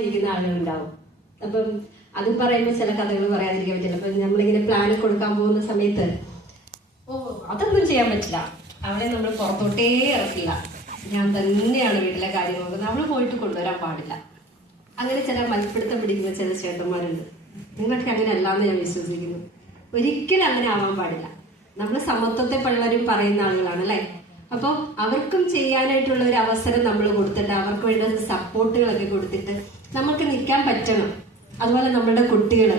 ഇരിക്കുന്ന ആളുകളുണ്ടാവും അപ്പം അത് പറയുമ്പോൾ ചില കഥകൾ പറയാതിരിക്കാൻ പറ്റില്ല. അപ്പം നമ്മളിങ്ങനെ പ്ലാൻ കൊടുക്കാൻ പോകുന്ന സമയത്ത് ഓ അതൊന്നും ചെയ്യാൻ പറ്റില്ല. അവളെ നമ്മൾ പുറത്തോട്ടേ ഇറക്കില്ല. ഞാൻ തന്നെയാണ് വീട്ടിലെ കാര്യം നോക്കുന്നത്. അവൾ പോയിട്ട് കൊണ്ടുവരാൻ പാടില്ല. അങ്ങനെ ചില മൽപ്പിടുത്തം പിടിക്കുന്ന ചില ചേട്ടന്മാരുണ്ട്. നിങ്ങൾക്ക് അങ്ങനെ അല്ലാന്ന് ഞാൻ വിശ്വസിക്കുന്നു. ഒരിക്കലും അങ്ങനെ ആവാൻ പാടില്ല. നമ്മൾ സമത്വത്തെ പലരും പറയുന്ന ആളുകളാണ് അല്ലെ? അപ്പൊ അവർക്കും ചെയ്യാനായിട്ടുള്ള ഒരു അവസരം നമ്മൾ കൊടുത്തിട്ട് അവർക്ക് വേണ്ട സപ്പോർട്ടുകളൊക്കെ കൊടുത്തിട്ട് നമുക്ക് നിൽക്കാൻ പറ്റണം. അതുപോലെ നമ്മുടെ കുട്ടികൾ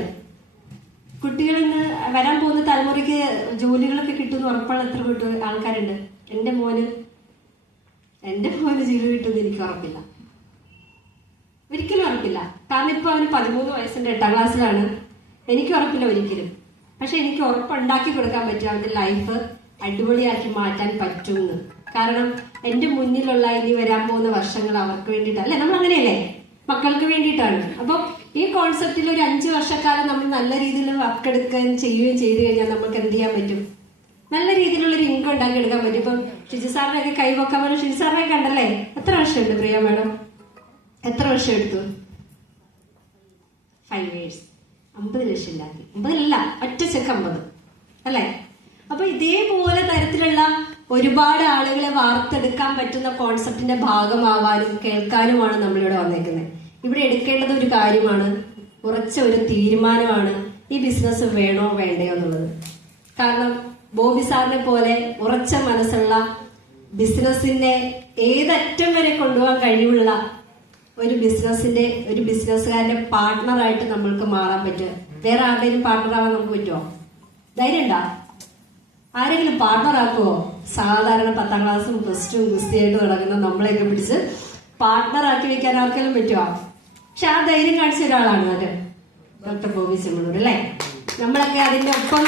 കുട്ടികൾ ഇന്ന് വരാൻ പോകുന്ന തലമുറയ്ക്ക് ജോലികളൊക്കെ കിട്ടുമെന്ന് ഉറപ്പുള്ള എത്ര കിട്ടും ആൾക്കാരുണ്ട്? എന്റെ മോന്. എന്റെ മോന് ജോലി കിട്ടുമെന്ന് എനിക്ക് ഉറപ്പില്ല. ഒരിക്കലും ഉറപ്പില്ല. കാരണം ഇപ്പൊ അവന് പതിമൂന്ന് വയസ്സിന്റെ എട്ടാം ക്ലാസ്സിലാണ്. എനിക്ക് ഉറപ്പില്ല ഒരിക്കലും. പക്ഷെ എനിക്ക് ഉറപ്പുണ്ടാക്കി കൊടുക്കാൻ പറ്റും അവന്റെ ലൈഫ് അടിപൊളിയാക്കി മാറ്റാൻ പറ്റുമെന്ന്. കാരണം എന്റെ മുന്നിലുള്ള ഇനി വരാൻ പോകുന്ന വർഷങ്ങൾ അവർക്ക് വേണ്ടിയിട്ടാണ് അല്ലെ നമ്മൾ അങ്ങനെയല്ലേ മക്കൾക്ക് വേണ്ടിയിട്ടാണ്. അപ്പം ഈ കോൺസെപ്റ്റിൽ ഒരു അഞ്ച് വർഷക്കാലം നമ്മൾ നല്ല രീതിയിൽ എടുക്കാൻ ചെയ്യുകയും ചെയ്തു കഴിഞ്ഞാൽ നമുക്ക് എന്ത് ചെയ്യാൻ പറ്റും? നല്ല രീതിയിലുള്ള ഒരു ഇൻകം ഉണ്ടാക്കി എടുക്കാൻ പറ്റും. ഇപ്പം ഷിജു സാറിനെ ഒക്കെ കൈവക്കാൻ പറഞ്ഞു ഷിജു സാറിനെ കണ്ടല്ലേ? എത്ര വർഷമുണ്ട് പ്രിയ മാഡം? എത്ര വർഷം എടുത്തു? ഫൈവ് ഇയേഴ്സ് അമ്പത് ലക്ഷം ഉണ്ടാക്കി. അമ്പതിലല്ല ഒറ്റ ചെക്ക് അമ്പത്. അല്ലേ? അപ്പൊ ഇതേപോലെ തരത്തിലുള്ള ഒരുപാട് ആളുകളെ വാർത്തെടുക്കാൻ പറ്റുന്ന കോൺസെപ്റ്റിന്റെ ഭാഗമാവാനും കേൾക്കാനുമാണ് നമ്മളിവിടെ വന്നേക്കുന്നത്. ഇവിടെ എടുക്കേണ്ടത് ഒരു കാര്യമാണ്. ഉറച്ച ഒരു തീരുമാനമാണ് ഈ ബിസിനസ് വേണോ വേണ്ടയോ എന്നുള്ളത്. കാരണം ബോബി സാറിനെ പോലെ ഉറച്ച മനസ്സുള്ള ബിസിനസിന്റെ ഏതറ്റം വരെ കൊണ്ടുപോകാൻ കഴിവുള്ള ഒരു ബിസിനസിന്റെ ഒരു ബിസിനസ്സുകാരന്റെ പാർട്ട്ണറായിട്ട് നമ്മൾക്ക് മാറാൻ പറ്റും വേറെ ആരുടെയും പാർട്ട്ണറാവാൻ നമുക്ക് പറ്റുമോ ധൈര്യം ഉണ്ടാ? ആരെങ്കിലും പാർട്ട്ണറാക്കുമോ സാധാരണ പത്താം ക്ലാസ്സും പ്ലസ് ടു ഗുസ്തിയായിട്ട് തുടങ്ങുന്ന നമ്മളെയൊക്കെ പിടിച്ച് പാർട്ട്ണറാക്കി വെക്കാൻ ആർക്കെങ്കിലും പറ്റുമോ പക്ഷെ ആ ധൈര്യം കാണിച്ച ഒരാളാണ് അത്. ഡോക്ടർ ബോബി അല്ലേ? നമ്മളൊക്കെ അതിന്റെ ഒപ്പം